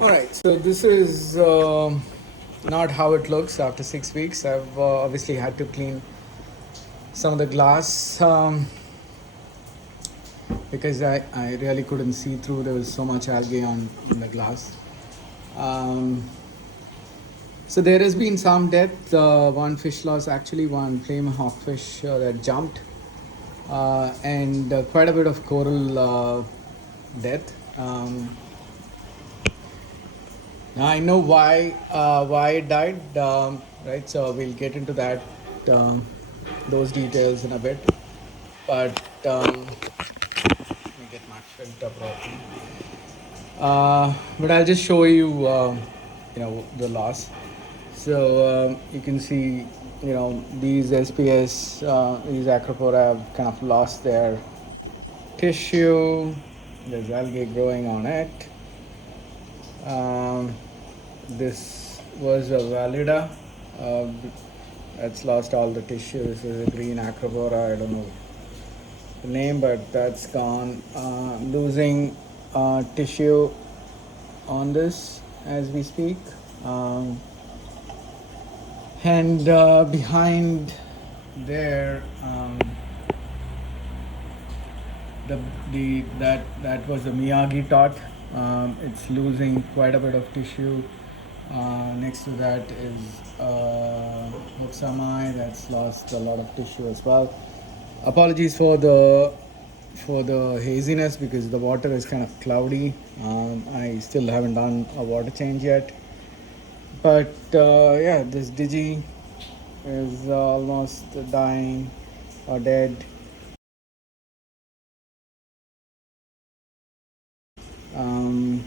All right, so this is not how it looks after 6 weeks. I've obviously had to clean some of the glass because I really couldn't see through. There was so much algae on the glass. Um, so there has been some death. One fish loss, actually, one flame hawkfish that jumped, and quite a bit of coral death. Now I know why it died, right? So we'll get into that, um, those details in a bit. But let me get my filter properly. But I'll just show you, the loss. So you can see, these SPS, these acropora have kind of lost their tissue. There's algae growing on it. Um, this was a valida. Uh, that's lost all the tissue. This is a green acropora. I don't know the name, but that's gone. Losing tissue on this as we speak. And behind there, that was the Miyagi tot. It's losing quite a bit of tissue. Next to that is Hoksami, that's lost a lot of tissue as well. Apologies for the haziness because the water is kind of cloudy. I still haven't done a water change yet. But yeah, this Digi is almost dying or dead. Um,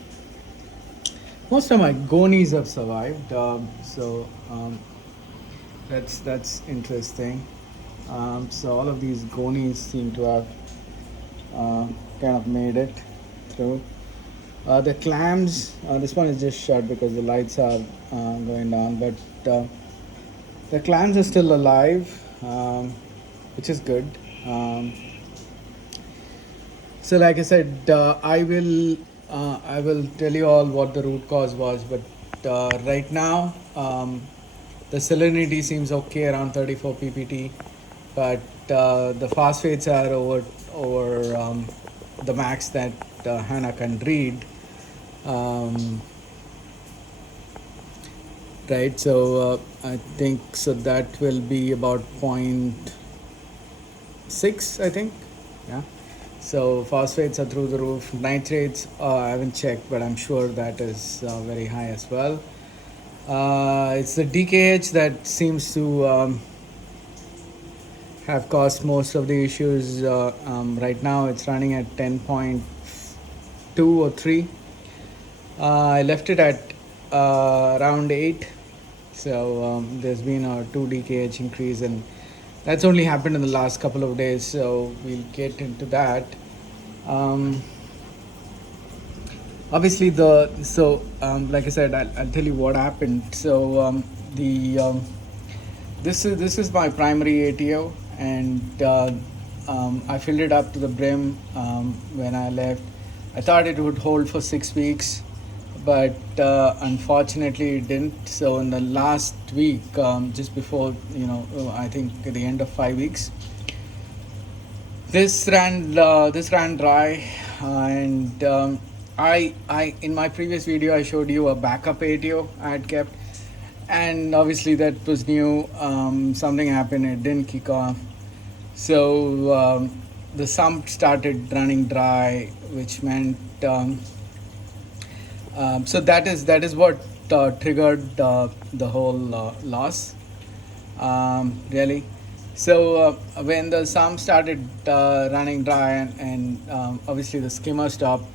Most of my gonies have survived, that's interesting. So all of these gonies seem to have kind of made it through. The clams, this one is just shut because the lights are going down, but the clams are still alive, which is good. So, like I said, I will tell you all what the root cause was, but right now the salinity seems okay around 34 ppt, but the phosphates are over the max that Hannah can read. Right, so I think so that will be about 0.6, I think. Yeah. So phosphates are through the roof. Nitrates, I haven't checked, but I'm sure that is very high as well. It's the DKH that seems to have caused most of the issues. Right now, it's running at 10.2 or 3. I left it at around 8. So there's been a 2 DKH increase, and that's only happened in the last couple of days. So we'll get into that. Obviously, like I said, I'll tell you what happened. So this is my primary ATO, and I filled it up to the brim when I left. I thought it would hold for 6 weeks, but unfortunately it didn't. So in the last week, just before, I think at the end of 5 weeks, this ran dry, and I in my previous video I showed you a backup ATO I had kept, and obviously that was new. Something happened, it didn't kick off, so the sump started running dry, which meant so that is what triggered the whole loss, really. So when the sump started running dry, and obviously the skimmer stopped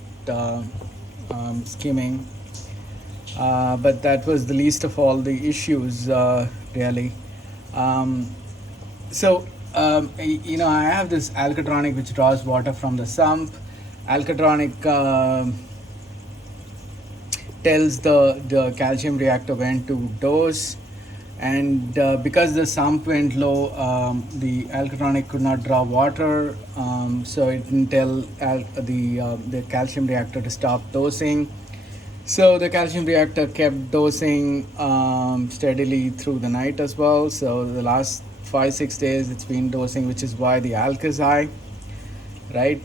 skimming, but that was the least of all the issues, really. I have this alcatronic which draws water from the sump. Alcatronic tells the calcium reactor when to dose, and because the sump went low, the alcatronic could not draw water, so it didn't tell the calcium reactor to stop dosing. So the calcium reactor kept dosing steadily through the night as well. So the last 5 6 days it's been dosing, which is why the alk is high, right?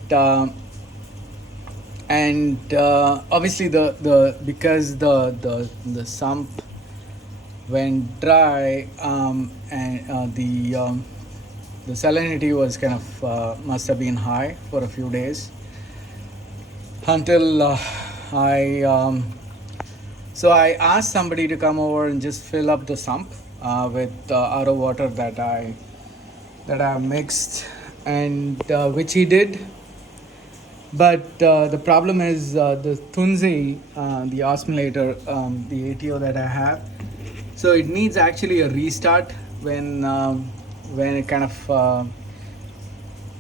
And obviously the because the sump went dry, and the salinity was kind of must have been high for a few days until I so I asked somebody to come over and just fill up the sump with RO water that I mixed, and which he did. But the problem is the Tunzi, the oscillator, the ATO that I have. So it needs actually a restart when it kind of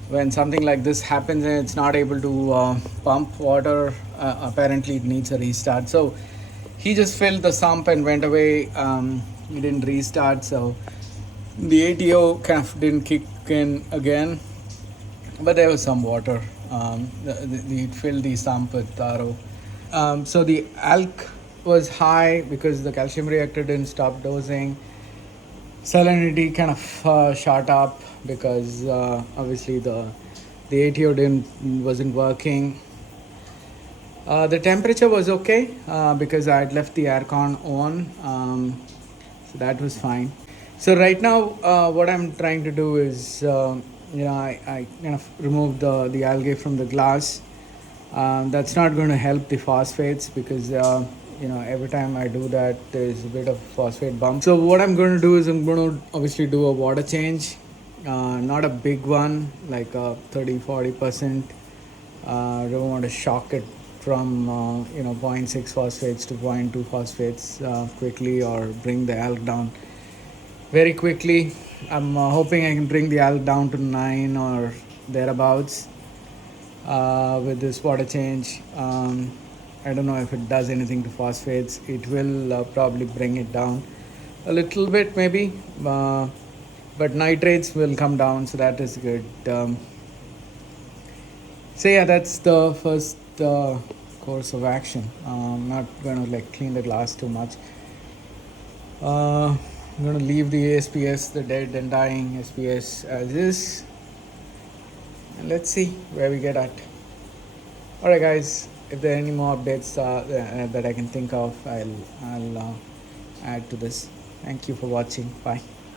when something like this happens and it's not able to pump water. Apparently, it needs a restart. So he just filled the sump and went away. He didn't restart, so the ATO kind of didn't kick in again. But there was some water. It filled the sump with RO. So the alk was high because the calcium reactor didn't stop dosing. Salinity kind of shot up because obviously the ATO wasn't working. The temperature was okay because I had left the aircon on, so that was fine. So right now, what I'm trying to do is, I kind of remove the algae from the glass. That's not going to help the phosphates because every time I do that, there's a bit of phosphate bump. So what I'm going to do is I'm going to obviously do a water change, not a big one like 30-40%. I don't want to shock it from zero point 0.6 phosphates to 0.2 phosphates quickly, or bring the alg down very quickly. I'm hoping I can bring the alg down to 9 or thereabouts with this water change. I don't know if it does anything to phosphates. It will probably bring it down a little bit, maybe, but nitrates will come down, so that is good. So yeah, that's the first course of action. I'm not going to clean the glass too much. I'm going to leave the ASPS, the dead and dying SPS, as is, and let's see where we get at. All right, guys. If there are any more updates that I can think of, I'll add to this. Thank you for watching. Bye.